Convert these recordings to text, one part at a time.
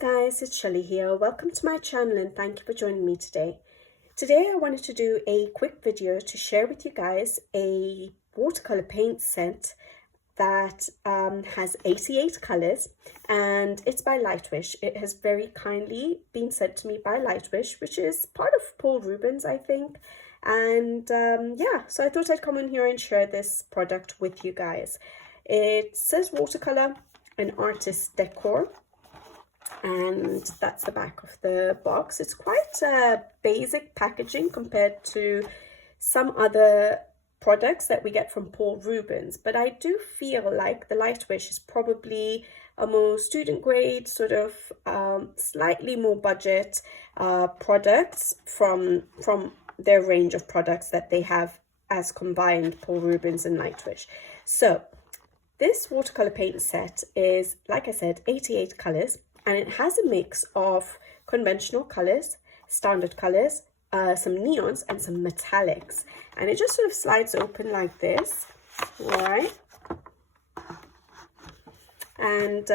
guys, it's Shelly here. Welcome to my channel and thank you for joining me today. Today I wanted to do a quick video to share with you guys a watercolor paint set that has 88 colors, and it's by Lightwish. It has very kindly been sent to me by Lightwish, which is part of Paul Rubens, I think. And yeah, so I thought I'd come in here and share this product with you guys. It says watercolor and artist decor, and that's the back of the box. It's quite basic packaging compared to some other products that we get from Paul Rubens, but I do feel like the Lightwish is probably a more student grade, sort of slightly more budget products from their range of products that they have as combined Paul Rubens and Lightwish. So this watercolor paint set is, like I said, 88 colors, and it has a mix of conventional colors, standard colors, some neons and some metallics, and it just sort of slides open like this. All right, and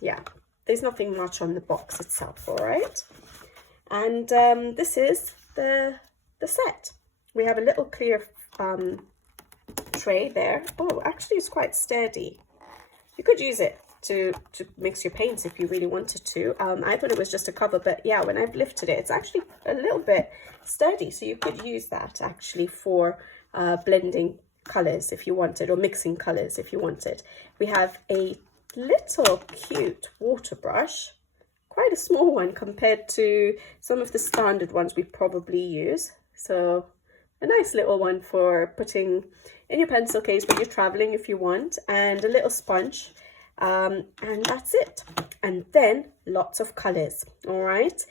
yeah, there's nothing much on the box itself. All right, and this is the set. We have a little clear tray there. Oh, actually it's quite sturdy. You could use it to mix your paints if you really wanted to. I thought it was just a cover, but yeah, when I've lifted it, it's actually a little bit sturdy, so you could use that actually for blending colors if you wanted, or mixing colors if you wanted. We have a little cute water brush, quite a small one compared to some of the standard ones we probably use, so a nice little one for putting in your pencil case when you're traveling if you want, and a little sponge, and that's it. And then lots of colors. All right,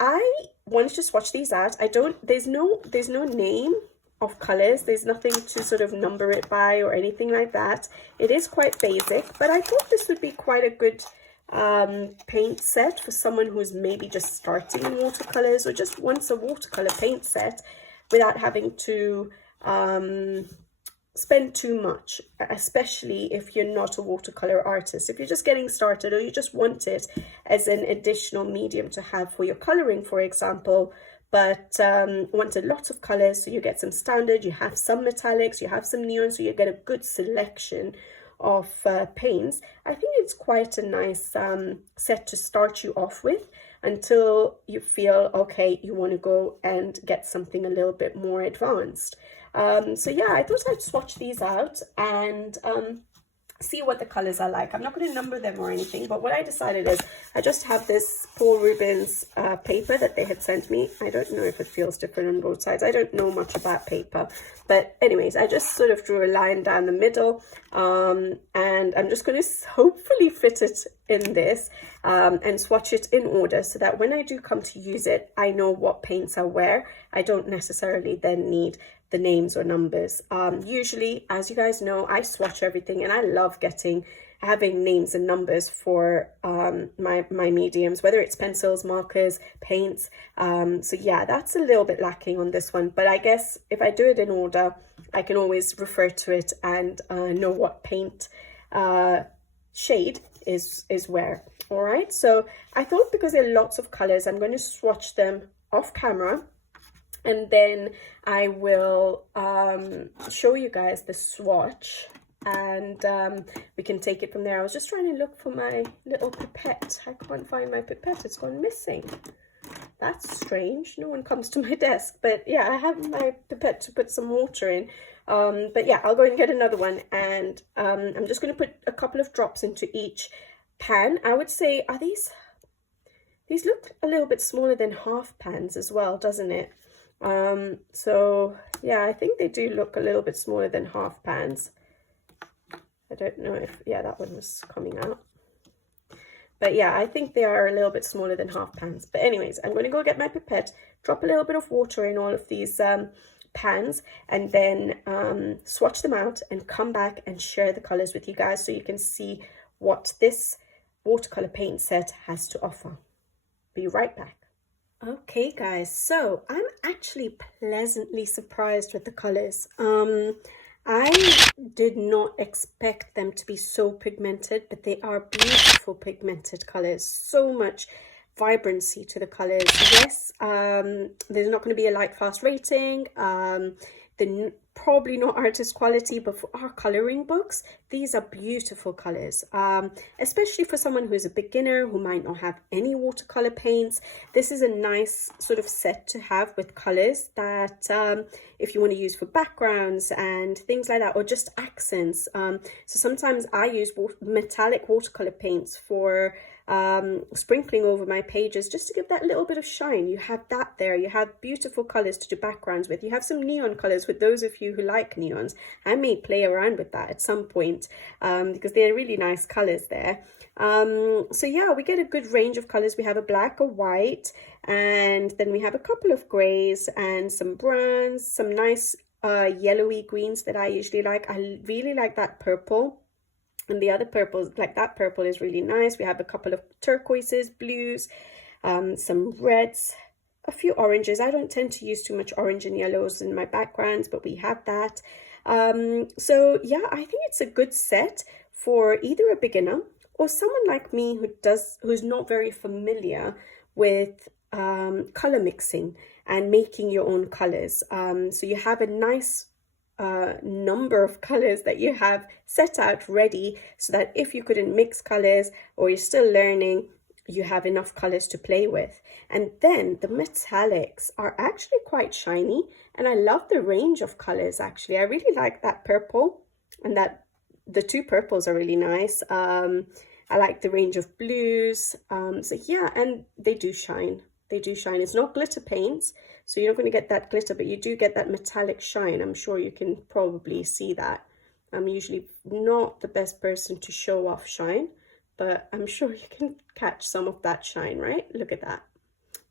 I wanted to swatch these out. There's no name of colors, there's nothing to sort of number it by or anything like that. It is quite basic, but I thought this would be quite a good paint set for someone who's maybe just starting in watercolors, or just wants a watercolor paint set without having to spend too much, especially if you're not a watercolor artist. If you're just getting started, or you just want it as an additional medium to have for your coloring, for example, but wanted lots of colors, so you get some standard, you have some metallics, you have some neon, so you get a good selection of paints. I think it's quite a nice set to start you off with until you feel okay, you want to go and get something a little bit more advanced. So yeah, I thought I'd swatch these out and see what the colors are like. I'm not going to number them or anything, but what I decided is I just have this Paul Rubens paper that they had sent me. I don't know if it feels different on both sides. I don't know much about paper, but anyways, I just sort of drew a line down the middle, and I'm just going to hopefully fit it in this and swatch it in order, so that when I do come to use it, I know what paints are where. I don't necessarily then need the names or numbers. Usually, as you guys know, I swatch everything, and I love having names and numbers for my mediums, whether it's pencils, markers, paints. So yeah, that's a little bit lacking on this one, but I guess if I do it in order, I can always refer to it and know what paint shade is where. All right, so I thought because there are lots of colors, I'm going to swatch them off camera, and then I will show you guys the swatch, and we can take it from there. I was just trying to look for my little pipette. I can't find my pipette, it's gone missing. That's strange, no one comes to my desk, but yeah, I have my pipette to put some water in. But yeah, I'll go and get another one, and I'm just going to put a couple of drops into each pan. I would say, are these look a little bit smaller than half pans as well, doesn't it? So yeah, I think they do look a little bit smaller than half pans. I don't know if, yeah, that one was coming out, but yeah, I think they are a little bit smaller than half pans. But anyways, I'm going to go get my pipette, drop a little bit of water in all of these pans, and then swatch them out and come back and share the colors with you guys, so you can see what this watercolor paint set has to offer. Be right back. Okay guys, so I'm actually pleasantly surprised with the colors. I did not expect them to be so pigmented, but they are beautiful pigmented colors. So much vibrancy to the colors. Yes, there's not going to be a light fast rating. They're probably not artist quality, but for our coloring books, these are beautiful colors, especially for someone who's a beginner who might not have any watercolor paints. This is a nice sort of set to have with colors that if you want to use for backgrounds and things like that, or just accents. So sometimes I use metallic watercolor paints for sprinkling over my pages just to give that little bit of shine. You have that there. You have beautiful colors to do backgrounds with. You have some neon colors with those of you who like neons. I may play around with that at some point because they're really nice colors there. So yeah, we get a good range of colors. We have a black, a white, and then we have a couple of grays and some browns, some nice yellowy greens that I usually like. I really like that purple. And the other purples, like that purple is really nice. We have a couple of turquoises, blues, some reds, a few oranges. I don't tend to use too much orange and yellows in my backgrounds, but we have that. So yeah, I think it's a good set for either a beginner or someone like me who's not very familiar with color mixing and making your own colors. So you have a nice number of colors that you have set out ready, so that if you couldn't mix colors or you're still learning, you have enough colors to play with. And then the metallics are actually quite shiny, and I love the range of colors. Actually, I really like that purple, and that the two purples are really nice. I like the range of blues. So yeah, and they do shine. They do shine. It's not glitter paints, so you're not going to get that glitter, but you do get that metallic shine. I'm sure you can probably see that. I'm usually not the best person to show off shine, but I'm sure you can catch some of that shine, right? Look at that.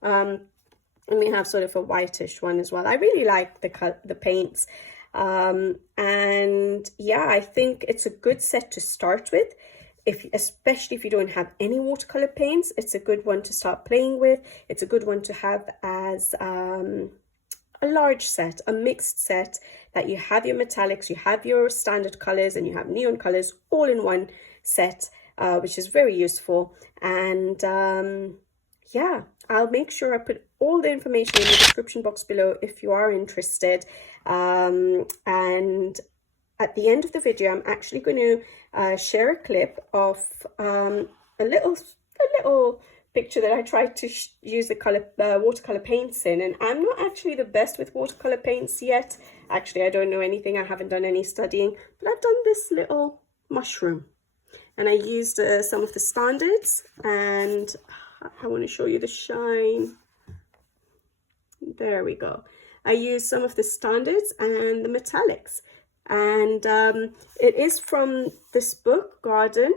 And we have sort of a whitish one as well. I really like the paints. And yeah, I think it's a good set to start with. Especially if you don't have any watercolor paints, it's a good one to start playing with. It's a good one to have as a large set, a mixed set, that you have your metallics, you have your standard colors, and you have neon colors all in one set, which is very useful. And yeah, I'll make sure I put all the information in the description box below if you are interested. And at the end of the video, I'm actually going to share a clip of a little picture that I tried to use the watercolor paints in. And I'm not actually the best with watercolor paints yet. Actually, I don't know anything. I haven't done any studying, but I've done this little mushroom. And I used some of the standards, and I want to show you the shine. There we go. I used some of the standards and the metallics. And it is from this book, Garden.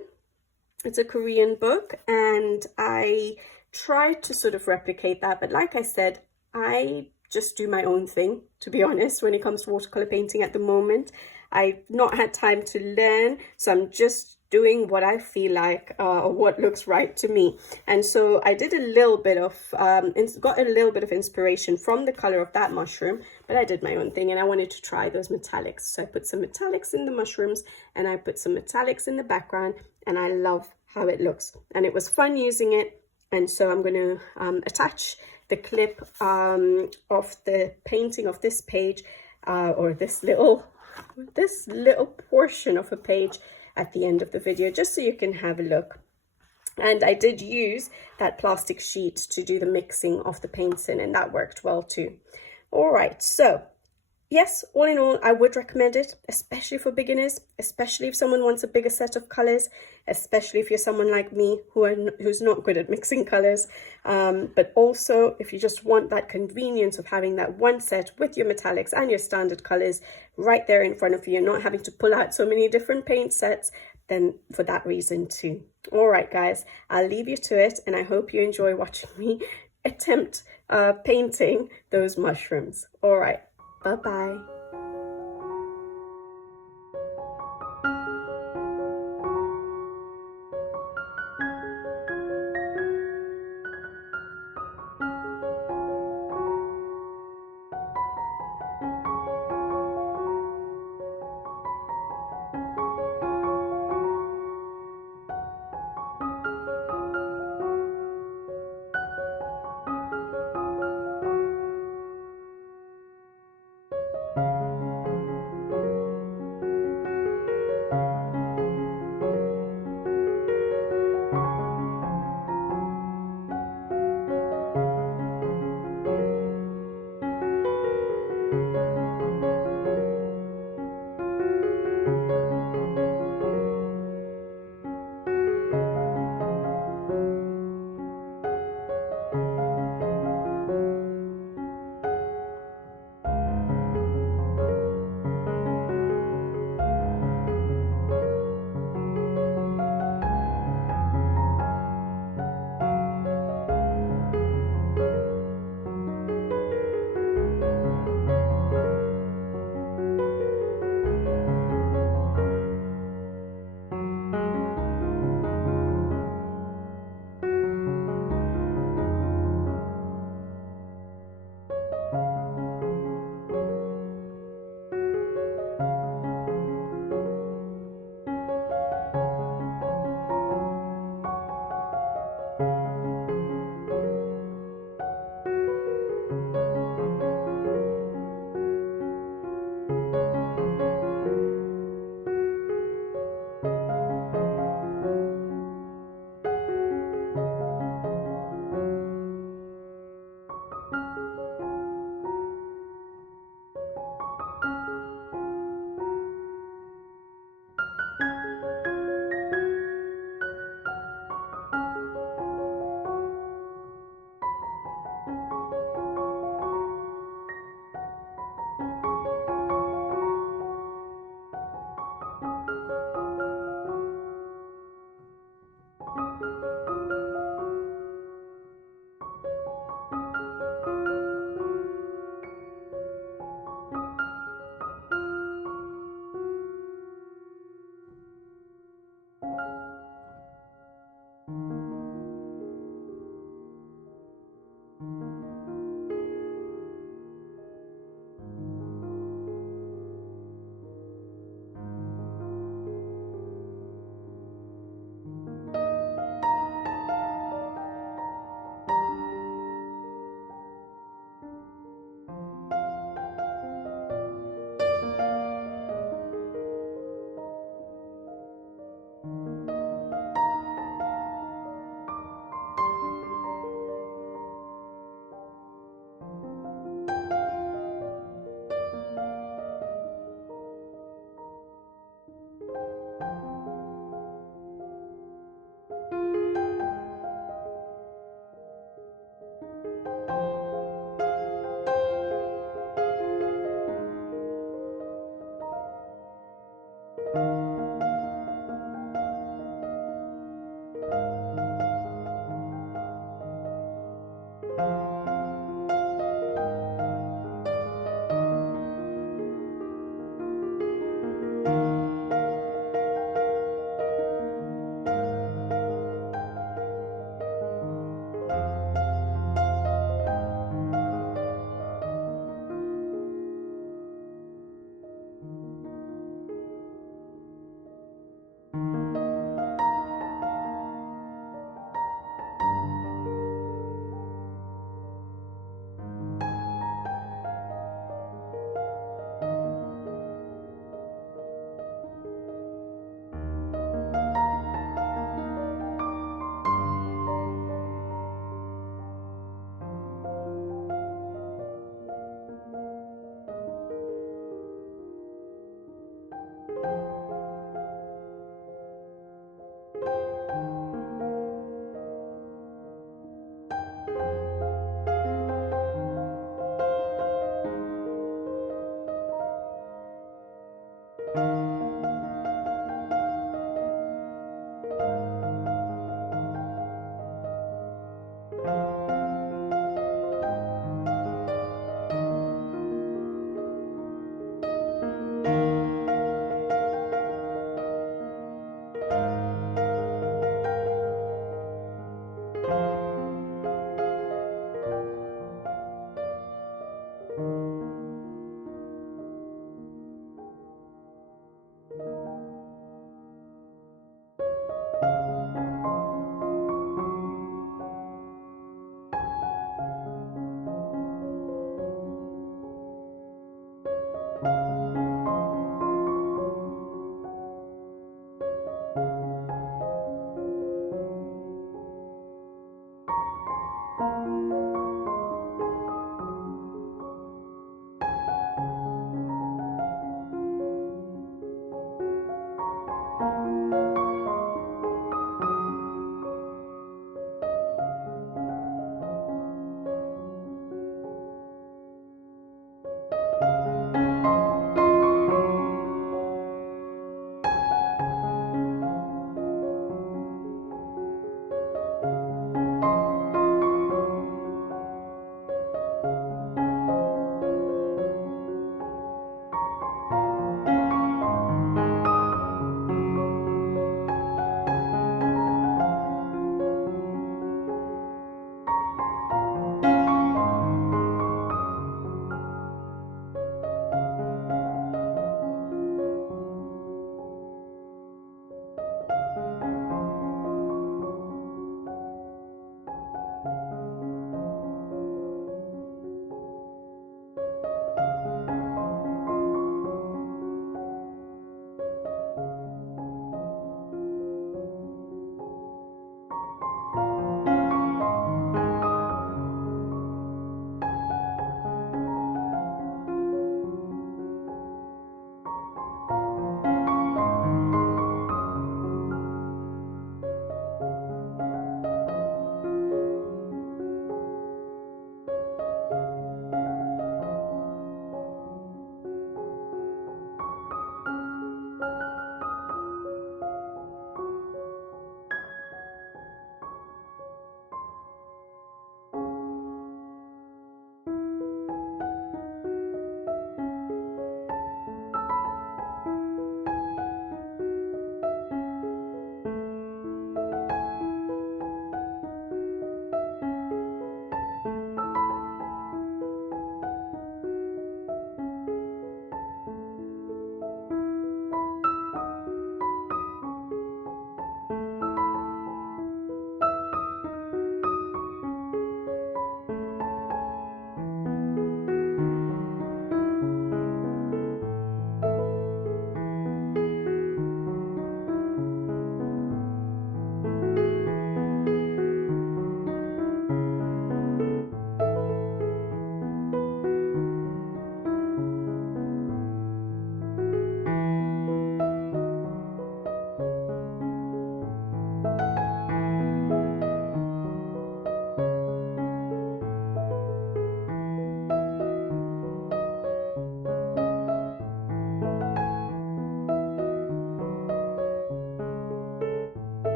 It's a Korean book, and I tried to sort of replicate that. But like I said, I just do my own thing, to be honest, when it comes to watercolor painting at the moment. I've not had time to learn, so I'm just doing what I feel like or what looks right to me. And so I did a little bit of got a little bit of inspiration from the color of that mushroom, but I did my own thing, and I wanted to try those metallics. So I put some metallics in the mushrooms, and I put some metallics in the background, and I love how it looks, and it was fun using it. And so I'm going to attach the clip of the painting of this page or this little portion of a page at the end of the video, just so you can have a look. And I did use that plastic sheet to do the mixing of the paints in, and that worked well too. All right, so yes, all in all, I would recommend it, especially for beginners, especially if someone wants a bigger set of colors, especially if you're someone like me who's not good at mixing colors, but also if you just want that convenience of having that one set with your metallics and your standard colors right there in front of you, and not having to pull out so many different paint sets, then for that reason too. All right, guys, I'll leave you to it, and I hope you enjoy watching me attempt painting those mushrooms. All right. Bye-bye.